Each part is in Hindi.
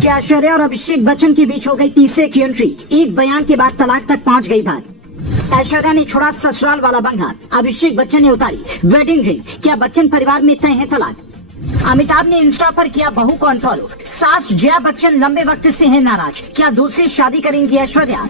क्या ऐश्वर्या और अभिषेक बच्चन के बीच हो गई तीसरे की एंट्री? एक बयान के बाद तलाक तक पहुंच गई बात। ऐश्वर्या ने छोड़ा ससुराल वाला बंगला, अभिषेक बच्चन ने उतारी वेडिंग रिंग। क्या बच्चन परिवार में तय है तलाक? अमिताभ ने इंस्टा पर किया बहू को अनफॉलो। सास जया बच्चन लंबे वक्त से है नाराज। क्या दूसरी शादी करेंगी ऐश्वर्या?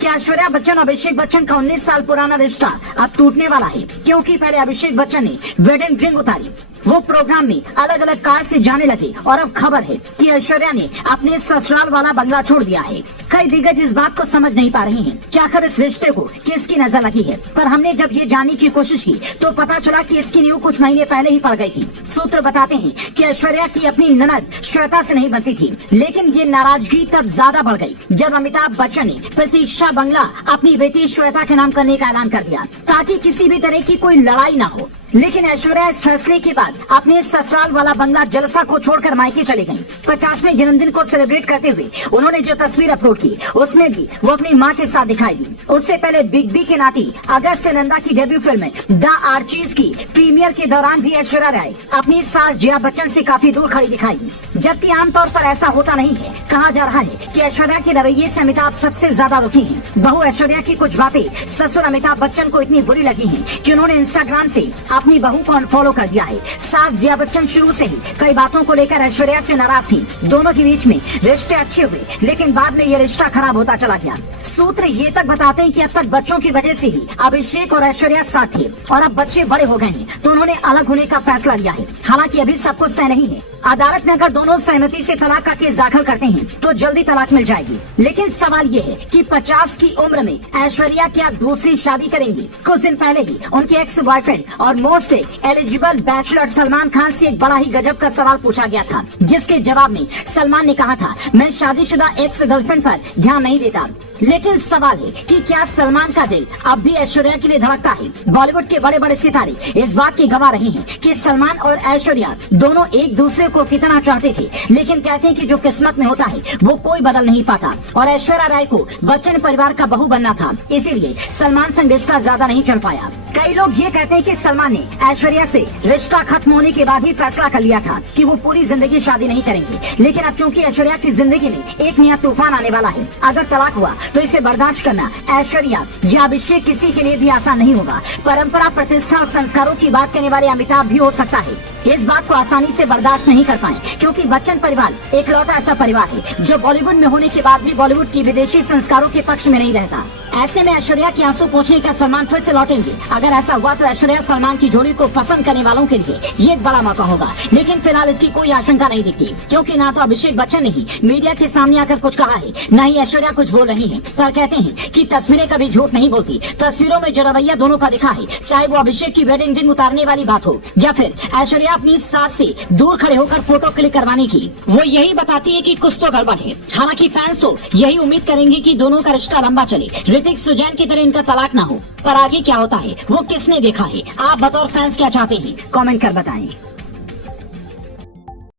क्या ऐश्वर्या बच्चन और अभिषेक बच्चन का 19 साल पुराना रिश्ता अब टूटने वाला है? क्योंकि पहले अभिषेक बच्चन ने वेडिंग रिंग उतारी, वो प्रोग्राम में अलग अलग कार से जाने लगे और अब खबर है कि ऐश्वर्या ने अपने ससुराल वाला बंगला छोड़ दिया है। कई दिग्गज इस बात को समझ नहीं पा रहे हैं कि आखिर इस रिश्ते को किसकी नजर लगी है, पर हमने जब ये जानने की कोशिश की तो पता चला कि इसकी न्यू कुछ महीने पहले ही पड़ गई थी। सूत्र बताते हैं कि ऐश्वर्या की अपनी ननद श्वेता से नहीं बनती थी, लेकिन ये नाराजगी तब ज्यादा बढ़ गई जब अमिताभ बच्चन ने प्रतीक्षा बंगला अपनी बेटी श्वेता के नाम करने का ऐलान कर दिया ताकि किसी भी तरह की कोई लड़ाई न हो। लेकिन ऐश्वर्या इस फैसले के बाद अपने ससुराल वाला बंगला जलसा को छोड़कर मायके चली गईं। 50वें जन्मदिन को सेलिब्रेट करते हुए उन्होंने जो तस्वीर अपलोड की उसमें भी वो अपनी मां के साथ दिखाई दी। उससे पहले बिग बी के नाती अगस्त नंदा की डेब्यू फिल्म द आर्चीज की प्रीमियर के दौरान भी ऐश्वर्या राय अपनी सास जया बच्चन से काफी दूर खड़ी दिखाई दी, जबकि आमतौर पर ऐसा होता नहीं है। कहा जा रहा है कि ऐश्वर्या के रवैये से अमिताभ सबसे ज्यादा दुखी हैं। बहू ऐश्वर्या की कुछ बातें ससुर अमिताभ बच्चन को इतनी बुरी लगी हैं कि उन्होंने इंस्टाग्राम से अपनी बहू को अनफॉलो कर दिया है। सास जया बच्चन शुरू से ही कई बातों को लेकर ऐश्वर्या से नाराज थी। दोनों के बीच में रिश्ते अच्छे हुए, लेकिन बाद में ये रिश्ता खराब होता चला गया। सूत्र ये तक बताते हैं कि अब तक बच्चों की वजह से ही अभिषेक और ऐश्वर्या साथ थे और अब बच्चे बड़े हो गए हैं तो उन्होंने अलग होने का फैसला लिया है। हालांकि अभी सब कुछ तय नहीं है। अदालत में अगर दोनों सहमति से तलाक का केस दाखिल करते हैं तो जल्दी तलाक मिल जाएगी। लेकिन सवाल ये है कि 50 की उम्र में ऐश्वर्या क्या दूसरी शादी करेंगी? कुछ दिन पहले ही उनके एक्स बॉयफ्रेंड और most eligible bachelor Salman Khan से एक बड़ा ही गजब का सवाल पूछा गया था, जिसके जवाब में सलमान ने कहा था, मैं शादीशुदा एक्स गर्लफ्रेंड पर ध्यान नहीं देता। लेकिन सवाल है कि क्या सलमान का दिल अब भी ऐश्वर्या के लिए धड़कता है? बॉलीवुड के बड़े बड़े सितारे इस बात की गवाह रहे हैं कि सलमान और ऐश्वर्या दोनों एक दूसरे को कितना चाहते थे, लेकिन कहते हैं कि जो किस्मत में होता है वो कोई बदल नहीं पाता और ऐश्वर्या राय को बच्चन परिवार का बहू बनना था, इसीलिए सलमान संग रिश्ता ज्यादा नहीं चल पाया। कई लोग ये कहते हैं कि सलमान ने ऐश्वर्या से रिश्ता खत्म होने के बाद ही फैसला कर लिया था कि वो पूरी जिंदगी शादी नहीं करेंगे, लेकिन अब चूंकि ऐश्वर्या की जिंदगी में एक नया तूफान आने वाला है, अगर तलाक हुआ तो इसे बर्दाश्त करना ऐश्वर्या या अभिषेक किसी के लिए भी आसान नहीं होगा। परंपरा, प्रतिष्ठा और संस्कारों की बात करने वाले अमिताभ भी हो सकता है इस बात को आसानी से बर्दाश्त नहीं कर पाए, क्योंकि बच्चन परिवार एकलौता ऐसा परिवार है जो बॉलीवुड में होने के बाद भी बॉलीवुड की विदेशी संस्कारों के पक्ष में नहीं रहता। ऐसे में ऐश्वर्या के आंसू पोंछने का सलमान फिर से लौटेंगे। अगर ऐसा हुआ तो ऐश्वर्या सलमान की जोड़ी को पसंद करने वालों के लिए ये एक बड़ा मौका होगा, लेकिन फिलहाल इसकी कोई आशंका नहीं दिखती, क्योंकि ना तो अभिषेक बच्चन ने ही मीडिया के सामने आकर कुछ कहा है, न ही ऐश्वर्या कुछ बोल रही है। पर कहते हैं कि तस्वीरें कभी झूठ नहीं बोलती। तस्वीरों में जो रवैया दोनों का दिखा है, चाहे वो अभिषेक की वेडिंग रिंग उतारने वाली बात हो या फिर ऐश्वर्या अपनी सास से दूर खड़े होकर फोटो क्लिक करवाने की, वो यही बताती है कि कुछ तो गड़बड़ है। हालांकि फैंस तो यही उम्मीद करेंगे कि दोनों का रिश्ता लंबा चले, ऋतिक सुजैन की तरह इनका तलाक ना हो। पर आगे क्या होता है वो किसने देखा है? आप बतौर फैंस क्या चाहते हैं? कमेंट कर बताएं।